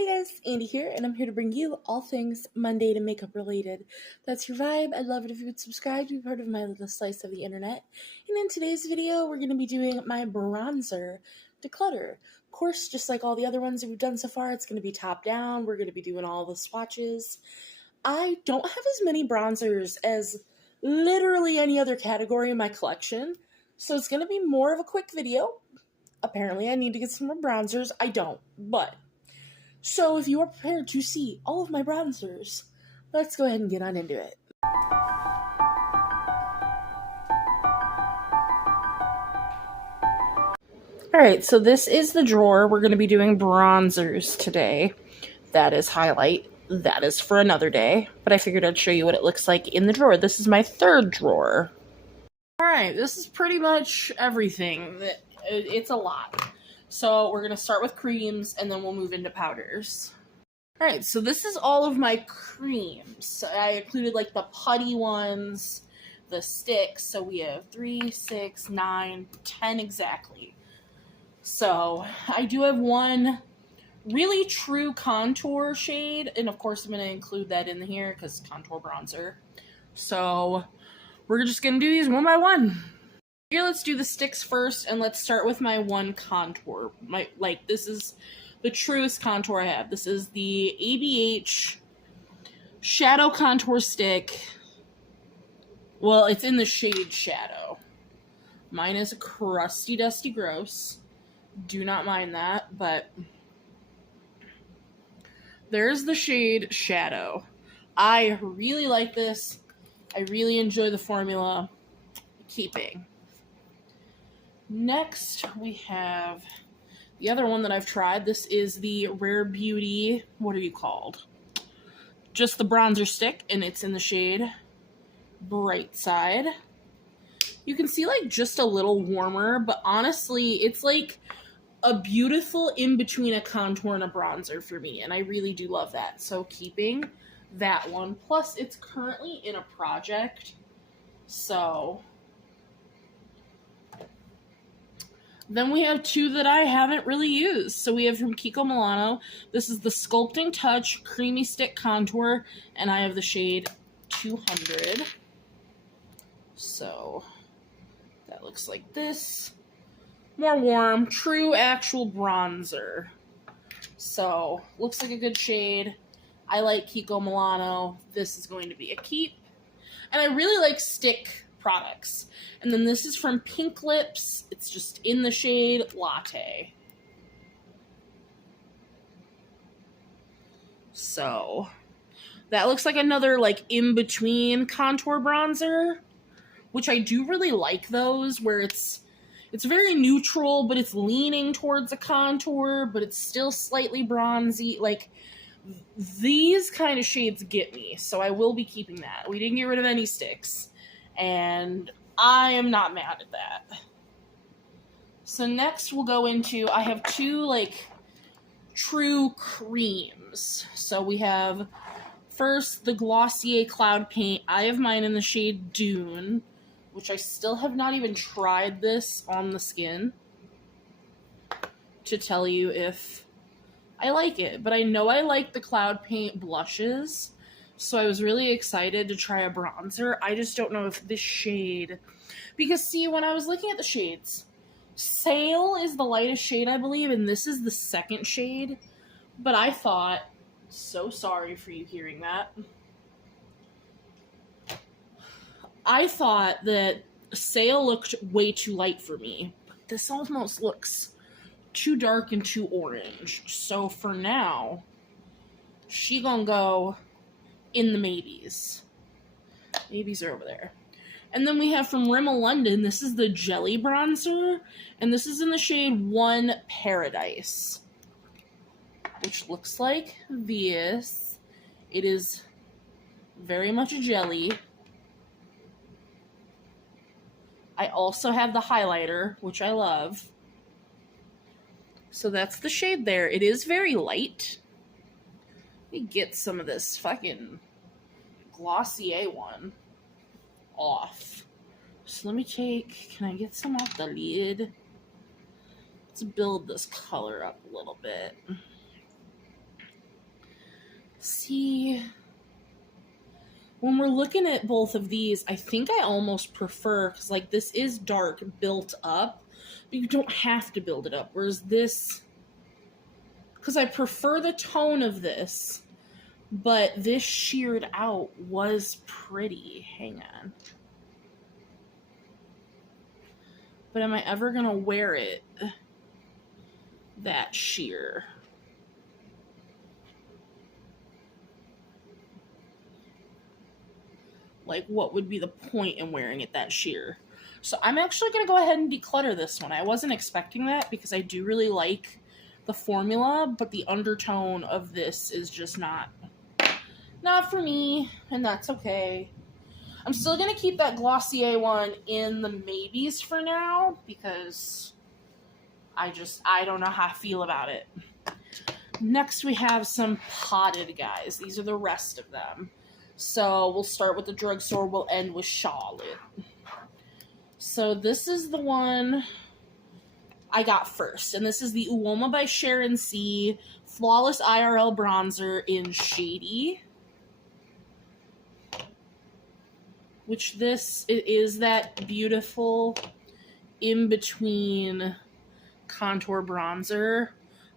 Hey guys, Andy here, and I'm here to bring you all things Monday to makeup related. If that's your vibe, I'd love it if you would subscribe to be part of my little slice of the internet. And in today's video, we're going to be doing my bronzer Declutter. Of course, just like all the other ones that we've done so far, it's going to be top down. We're going to be doing all the swatches. I don't have as many bronzers as literally any other category in my collection, so it's going to be more of a quick video. Apparently, I need to get some more bronzers. I don't, but... So if you are prepared to see all of my bronzers, let's go ahead and get on into it. Alright, so this is the drawer. We're going to be doing bronzers today. That is highlight. That is for another day. But I figured I'd show you what it looks like in the drawer. This is my third drawer. Alright, this is pretty much everything. It's a lot. So we're going to start with creams, and then we'll move into powders. Alright, so this is all of my creams. I included like the putty ones, the sticks. So we have 3, 6, 9, 10 exactly. So I do have one really true contour shade, and of course I'm going to include that in here because contour bronzer. So we're just going to do these one by one. Here, let's do the sticks first, and let's start with my one contour. This is the truest contour I have. This is the ABH Shadow Contour Stick. Well, it's in the shade Shadow. Mine is a crusty, dusty, gross. Do not mind that, but there's the shade Shadow. I really like this. I really enjoy the formula. Keeping. Next, we have the other one that I've tried. This is the Rare Beauty, what are you called? Just the bronzer stick, and it's in the shade Bright Side. You can see like just a little warmer, but honestly, it's like a beautiful in between a contour and a bronzer for me, and I really do love that. So keeping that one. Plus, it's currently in a project, so... Then we have two that I haven't really used. So we have from Kiko Milano. This is the Sculpting Touch Creamy Stick Contour, and I have the shade 200. So that looks like this. More warm, true actual bronzer. So looks like a good shade. I like Kiko Milano. This is going to be a keep. And I really like stick products. And then this is from Pinklipps. It's just in the shade Latte. So that looks like another like in-between contour bronzer, which I do really like those, where it's very neutral, but it's leaning towards a contour, but it's still slightly bronzy. Like, these kind of shades get me, so I will be keeping that. We didn't get rid of any sticks, and I am not mad at that. So next we'll go into, I have two like true creams. So we have first the Glossier Cloud Paint. I have mine in the shade Dune, which I still have not even tried this on the skin to tell you if I like it. But I know I like the Cloud Paint blushes, so I was really excited to try a bronzer. I just don't know if this shade... Because, see, when I was looking at the shades, Sail is the lightest shade, I believe, and this is the second shade. But I thought... So sorry for you hearing that. I thought that Sail looked way too light for me. But this almost looks too dark and too orange. So for now, she gonna go in the maybes. Maybes are over there. And then we have from Rimmel London, this is the Jelly Bronzer, and this is in the shade 1 Paradise, which looks like this. It is very much a jelly. I also have the highlighter, which I love. So that's the shade there. It is very light. Let me get some of this fucking Glossier one off. So let me take, can I get some off the lid? Let's build this color up a little bit. See, when we're looking at both of these, I think I almost prefer, because like this is dark built up, but you don't have to build it up. Whereas this, because I prefer the tone of this, but this sheared out was pretty. Hang on. But am I ever going to wear it that sheer? Like, what would be the point in wearing it that sheer? So I'm actually going to go ahead and declutter this one. I wasn't expecting that because I do really like the formula, but the undertone of this is just not for me, and that's okay. I'm still going to keep that Glossier one in the maybes for now because I don't know how I feel about it. Next we have some potted guys. These are the rest of them. So we'll start with the drugstore, we'll end with Charlotte. So this is the one I got first, and this is the Uoma by Sharon C. Flawless IRL Bronzer in Shady. Which it is that beautiful in-between contour bronzer.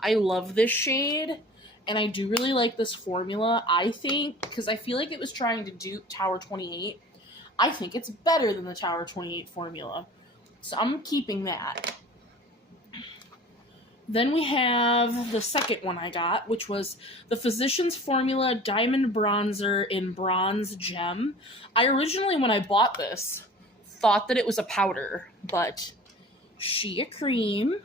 I love this shade, and I do really like this formula, I think, because I feel like it was trying to dupe Tower 28. I think it's better than the Tower 28 formula. So I'm keeping that. Then we have the second one I got, which was the Physicians Formula Diamond Bronzer in Bronze Gem. I originally, when I bought this, thought that it was a powder, but she a cream,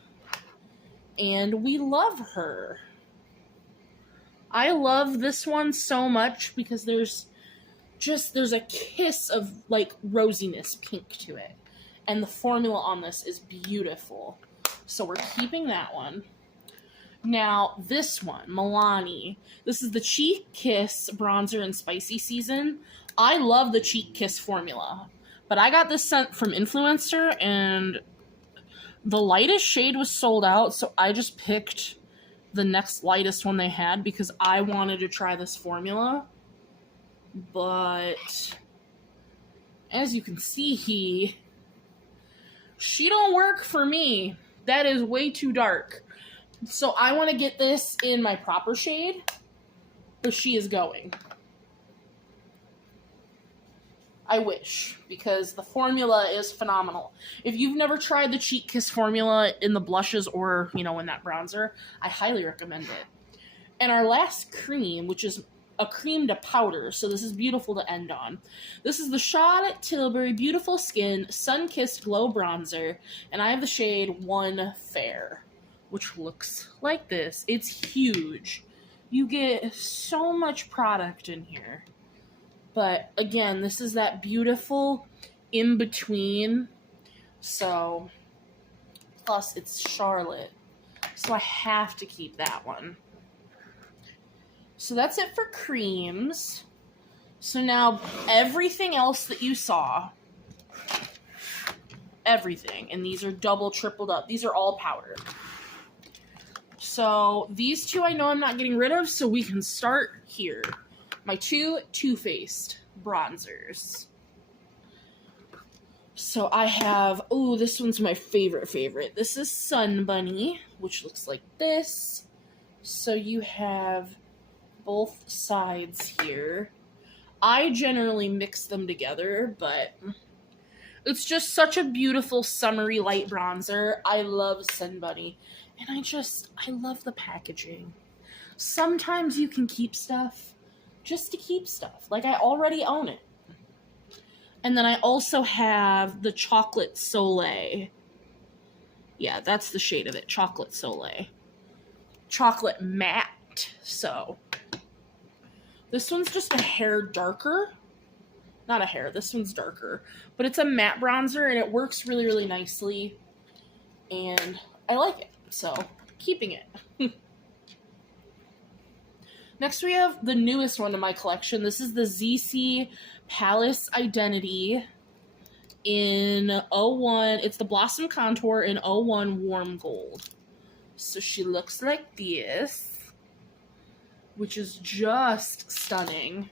and we love her. I love this one so much because there's a kiss of, like, rosiness pink to it. And the formula on this is beautiful. So we're keeping that one. Now, this one, Milani. This is the Cheek Kiss Bronzer in Spicy Season. I love the Cheek Kiss formula. But I got this sent from Influencer, and the lightest shade was sold out, so I just picked the next lightest one they had because I wanted to try this formula. But as you can see, she don't work for me. That is way too dark. So I want to get this in my proper shade, but she is going. I wish, because the formula is phenomenal. If you've never tried the Cheek Kiss formula in the blushes or, in that bronzer, I highly recommend it. And our last cream, which is a cream to powder, so this is beautiful to end on. This is the Charlotte Tilbury Beautiful Skin Sun-Kissed Glow Bronzer, and I have the shade One Fair, which looks like this. It's huge. You get so much product in here. But again, this is that beautiful in-between. So, plus it's Charlotte. So I have to keep that one. So that's it for creams. So now everything else that you saw, everything, and these are double, tripled up. These are all powder. So these two I know I'm not getting rid of, so we can start here. My two Too Faced bronzers. So I have, this one's my favorite. This is Sun Bunny, which looks like this. So you have both sides here. I generally mix them together, but it's just such a beautiful summery light bronzer. I love Sun Bunny, and I love the packaging. Sometimes you can keep stuff just to keep stuff. Like, I already own it. And then I also have the Chocolate Soleil. Yeah, that's the shade of it, Chocolate Soleil. Chocolate Matte. So this one's just a hair darker. Not a hair, this one's darker. But it's a matte bronzer, and it works really, really nicely. And I like it, so keeping it. Next, we have the newest one in my collection. This is the ZC Palace Identity in 01. It's the Blossom Contour in 01 Warm Gold. So she looks like this. which is just stunning.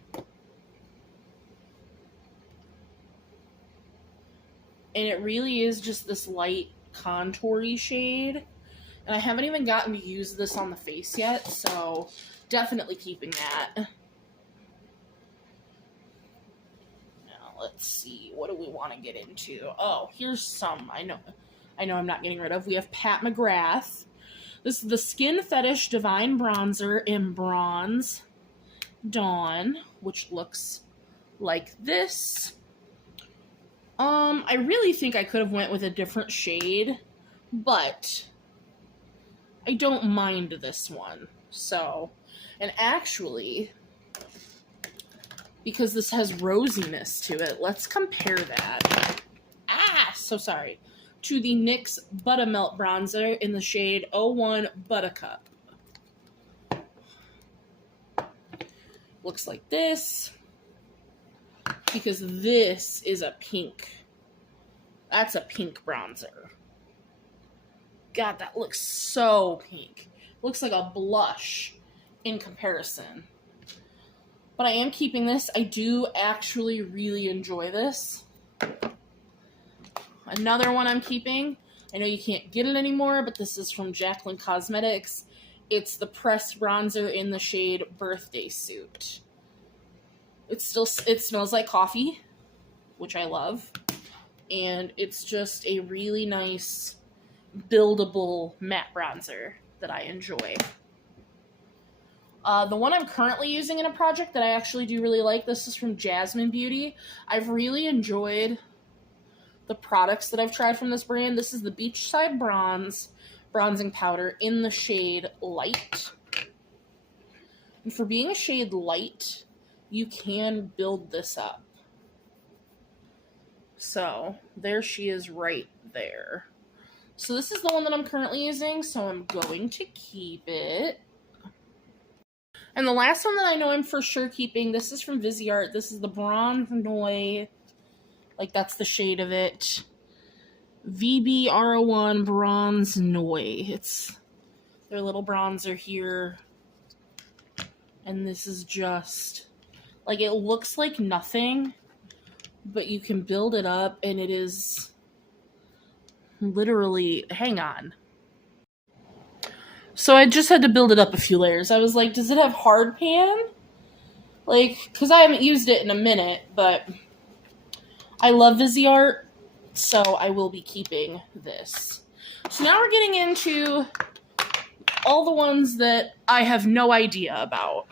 And it really is just this light contour-y shade. And I haven't even gotten to use this on the face yet, so definitely keeping that. Now, let's see. What do we want to get into? Oh, here's some I know I'm not getting rid of. We have Pat McGrath. This is the Skin Fetish Divine Bronzer in Bronze Dawn, which looks like this. I really think I could have went with a different shade, but I don't mind this one. So, and actually, because this has rosiness to it, let's compare that. So sorry. To the NYX Buttermelt Bronzer in the shade 01 Buttercup. Looks like this. Because this is a pink. That's a pink bronzer. God, that looks so pink. Looks like a blush in comparison. But I am keeping this. I do actually really enjoy this. Another one I'm keeping. I know you can't get it anymore, but this is from Jaclyn Cosmetics. It's the pressed bronzer in the shade Birthday Suit. It smells like coffee, which I love. And it's just a really nice, buildable matte bronzer that I enjoy. The one I'm currently using in a project that I actually do really like, this is from Jasmine Beauty. I've really enjoyed the products that I've tried from this brand. This is the Beachside bronzing powder in the shade Light. And for being a shade light, you can build this up. So there she is right there. So this is the one that I'm currently using, so I'm going to keep it. And the last one that I know I'm for sure keeping, this is from Viseart. This is the Bronze Noi, like that's the shade of it. VBR01 Bronze Noi. It's their little bronzer here. And this is just, like, it looks like nothing, but you can build it up, and it is literally, hang on. So I just had to build it up a few layers. I was like, does it have hard pan? Like, because I haven't used it in a minute, but I love Viseart, so I will be keeping this. So now we're getting into all the ones that I have no idea about.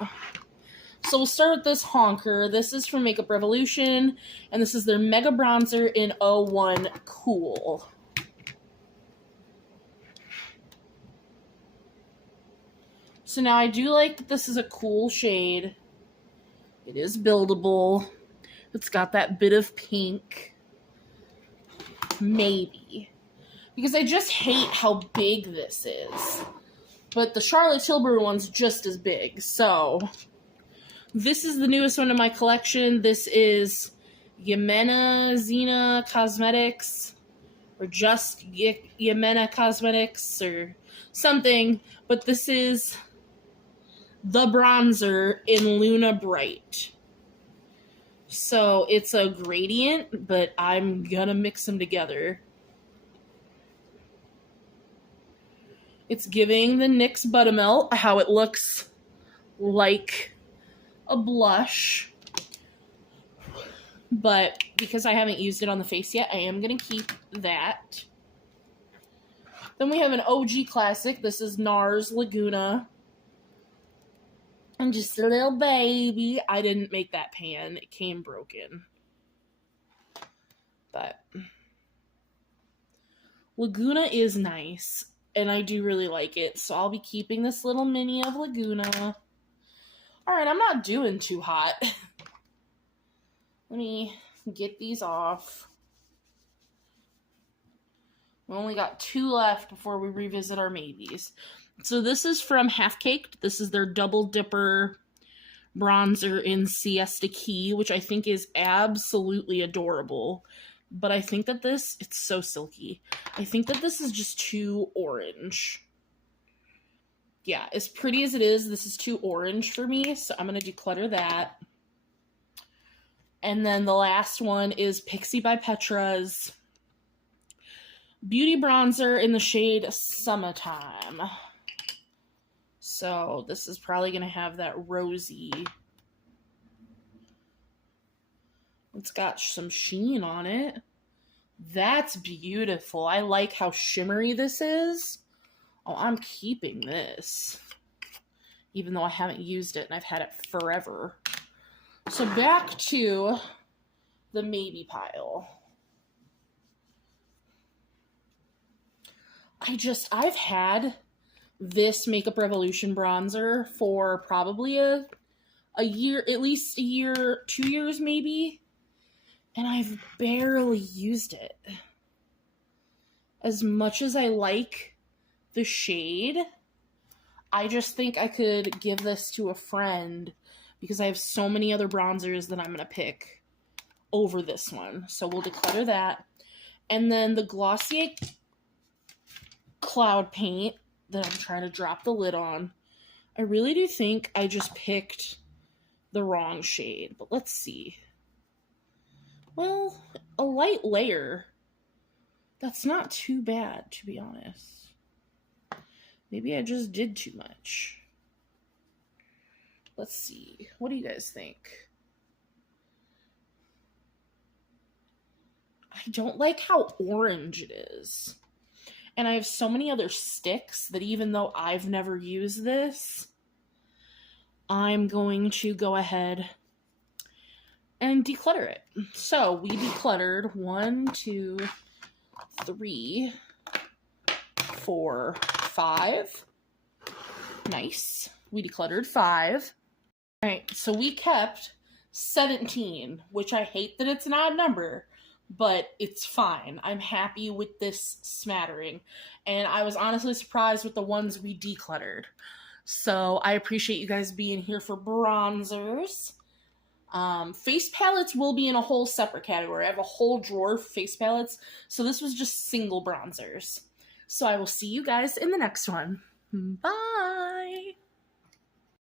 So we'll start with this honker. This is from Makeup Revolution, and this is their Mega Bronzer in 01 Cool. So now I do like that this is a cool shade. It is buildable. It's got that bit of pink. Maybe. Because I just hate how big this is. But the Charlotte Tilbury one's just as big. So this is the newest one in my collection. This is Yemena Zena Cosmetics, or just Yemena Cosmetics, or something. But this is the bronzer in Luna Bright. So it's a gradient, but I'm gonna mix them together. It's giving the NYX Buttermelt, how it looks like a blush. But because I haven't used it on the face yet, I am going to keep that. Then we have an OG classic. This is NARS Laguna. And just a little baby. I didn't make that pan. It came broken. But Laguna is nice. And I do really like it. So I'll be keeping this little mini of Laguna. Alright, I'm not doing too hot. Let me get these off. We only got 2 left before we revisit our maybes. So this is from Half Caked. This is their Double Dipper bronzer in Siesta Key, which I think is absolutely adorable. But I think that this, it's so silky. I think that this is just too orange. Yeah, as pretty as it is, this is too orange for me, so I'm going to declutter that. And then the last one is Pixie by Petra's Beauty Bronzer in the shade Summertime. So this is probably going to have that rosy. It's got some sheen on it. That's beautiful. I like how shimmery this is. Oh, I'm keeping this. Even though I haven't used it and I've had it forever. So back to the maybe pile. I've had this Makeup Revolution bronzer for probably a year, at least a year, 2 years maybe. And I've barely used it. As much as I like the shade, I just think I could give this to a friend because I have so many other bronzers that I'm going to pick over this one. So we'll declutter that. And then the Glossier Cloud Paint that I'm trying to drop the lid on. I really do think I just picked the wrong shade, but let's see. Well, a light layer. That's not too bad, to be honest. Maybe I just did too much. Let's see. What do you guys think? I don't like how orange it is. And I have so many other sticks that even though I've never used this, I'm going to go ahead and declutter it. So we decluttered 1, 2, 3, 4, 5. Nice. We decluttered 5. All right, so we kept 17, which I hate that it's an odd number, but it's fine. I'm happy with this smattering. And I was honestly surprised with the ones we decluttered. So I appreciate you guys being here for bronzers. Face palettes will be in a whole separate category. I have a whole drawer of face palettes. So this was just single bronzers. So I will see you guys in the next one. Bye!